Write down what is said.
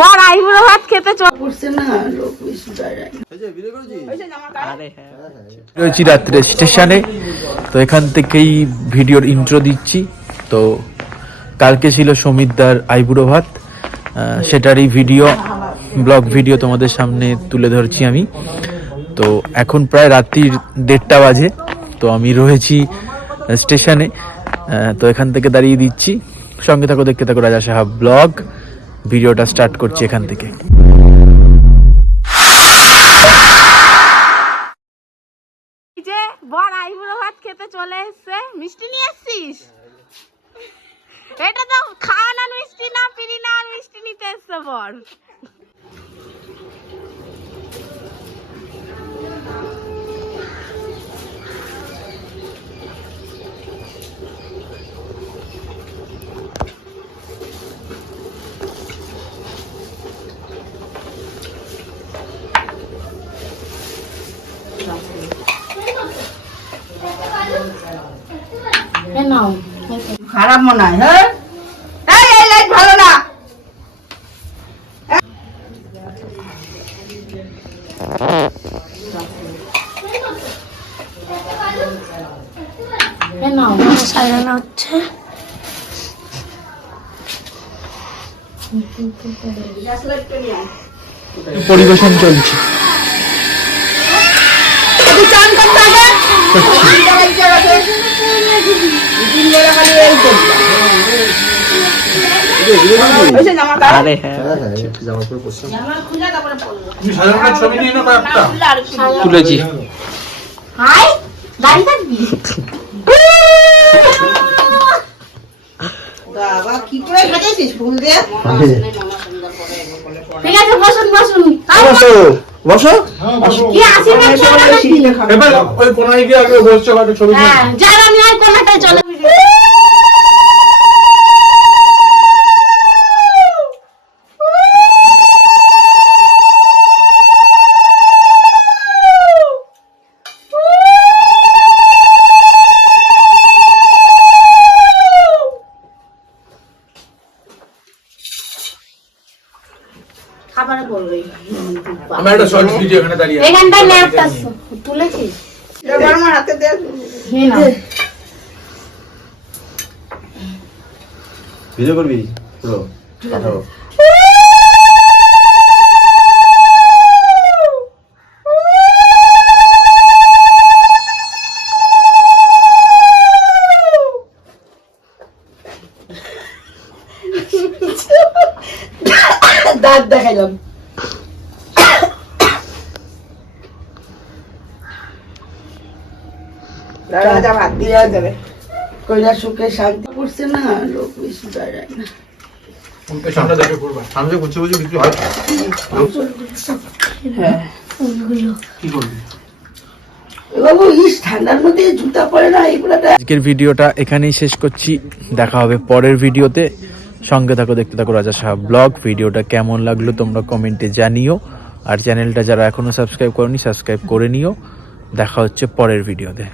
বর আইবুড়ো ভাত খেতে চলছে না লোক রয়েছি রাত্রে স্টেশনে। তো এখান থেকেই ভিডিওর ইন্ট্রো দিচ্ছি। তো কালকে ছিল সমিতদার আইবুড়ো ভাত, সেটারই ভিডিও, ব্লগ ভিডিও তোমাদের সামনে তুলে ধরছি আমি। তো এখন প্রায় রাত্রির 1:30 বাজে। তো আমি রয়েছি স্টেশনে। তো এখান থেকে দাঁড়িয়ে দিচ্ছি। সঙ্গে থাকো, দেখতে থাকো রাজা সাহা ব্লগ। ভিডিওটা স্টার্ট করছি এখান থেকে। যে বর আইবুড়ো ভাত খেতে চলে এসছে। মিষ্টি নিয়ে আসছিস? এটা তো খাওয়ানোর মিষ্টি না, পিড়ি না, মিষ্টি নিতে এসছে বর। খারাপ মনে হয়। হ্যাঁ এই লাইট ভালো না। সাজানো হচ্ছে। পরিবেশন চলছে। তুলেছি। কি করে সাজাইছিস ফুল দিয়ে? ঠিক আছে, বসুন বসুন। বসো। কি আশীর্বাদ করবে নাকি? এবার ওই কোনায় গিয়ে আগে বসছো, একটা ছবি তুলি। হ্যাঁ, যার আমি ওই কোনাটায় চলে। খাবারে বলবে আমি একটা শর্ট ভিডিও এখানে দাঁড়িয়ে আছি। এখানটা ল্যাপটা তুলেছিস? এটা আমার হাতে দে। হে না, ভিডিও করবি পুরো? পাঠাও। দাঁত দেখাইলাম। রাজা ভাত দিয়ে যাবে। কইরা সুখে শান্তি করছে না লোক বেশি যায় না। সামনে দেখে করবা। সামনে বুঝে বুঝে বিক্রি হয়। হ্যাঁ কি করবি? বাবু ইস ঠান্ডার মধ্যে জুতা পরে না এগুলাটা। আজকের ভিডিওটা এখানেই শেষ করছি। দেখা হবে পরের ভিডিওতে। সঙ্গে থাকো, দেখতে থাকো রাজা সাহা ব্লগ। ভিডিওটা কেমন লাগলো তোমরা কমেন্টে জানিও। আর চ্যানেলটা যারা এখনো সাবস্ক্রাইব করোনি, সাবস্ক্রাইব করে নিও। দেখা হচ্ছে পরের ভিডিওতে।